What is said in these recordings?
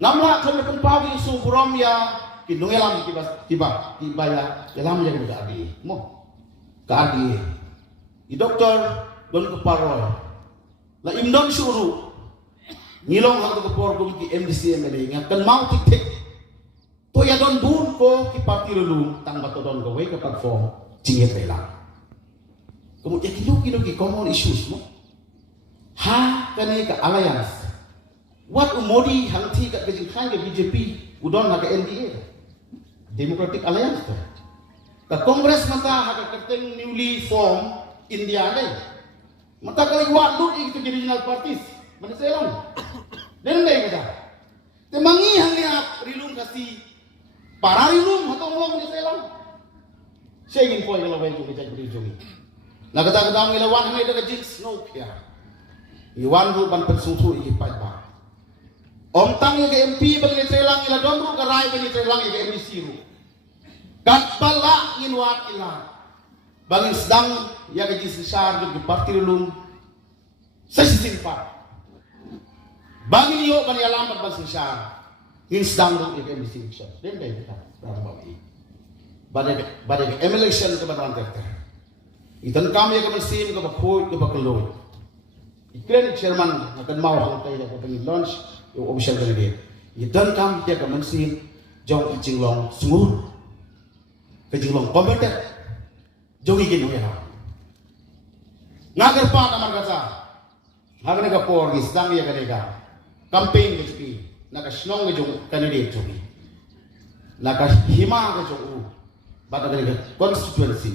Namla kan kan pawi su buram ya kinungelam tiba ya lam ya ke adi mo ke adi i doktor don ke paroi la imdon suru ngilong hang ke por gum ki MDC MLA ngakan mau tik to ya don bun ko ki parti lu tang bato don go we ke platform jinget bela kemudian kilo ki common issues mo ha kane ka alliance what umodi hangti kat kejing khang ke BJP udon ha ke NDA Democratic Alliance ka Congress mata ha ke keteng newly form India dai mata kali wat lut itu regional parties mana selong den dai kata te mangi hang lihat rilum kasi para rilum hatong long ni selong segin poi kalau wen tu ke jadi na kata kadang ilawan hai da jins no kya iwan ru ban pensungsu iki pai ba Om tang ke MP bagi trelang ila domru ke rai bagi trelang ke MDC ru. Kat bala inwat ila. Bagi sedang ya ke jisar ke parti lulung. Sesisin pa. Bagi yo kan alamat bang sisar. In sedang ru ke MDC ru. Den dai kita berapa ini. Badai election ke badan terter. Itan kami ke mesin ke bakoi ke bakeloi. Ikren chairman akan mau hang tai ke bagi launch yung official candidate. Idan kam dia ke mensin jong jinglong sungur ke jinglong kompetent jong igin ya. Ngagar pa naman kasa. Hagan ka por gisdang ya kanega. Campaign ke juki naka snong ke jong candidate juki. Naka hima ke jong bata kanega constituency.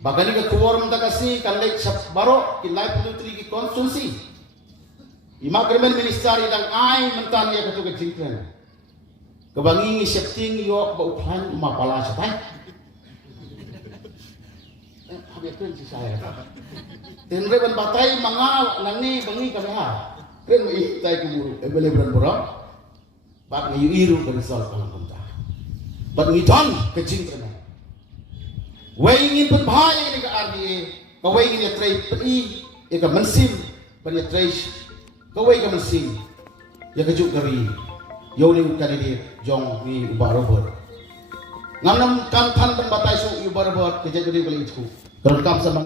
Bagani ke quorum ta kasi kanlek baro kinlay putri ki constituency. Ima Agreement Ministry dan ai mentan ya ketu kecingkan. Kebangi setting yo ba uphan mapala sa tay. Habis kan si saya. Tenre ban batay mga nani bangi kami ha. Ken mai tay kumuru ebele bran boram. Bat ngi iru kan sol kalang punta. Bat ngi ton kecingkan. Waingin pun bahaya ini ke RDA. Kawaingin ya tray pi ka mensim ban ya tray kawai ka mesin ya kejuk dari yoni candidate jong ni ubah robot ngamnam kan tan batay su ubah robot kejak dari beli itu kalau kam sama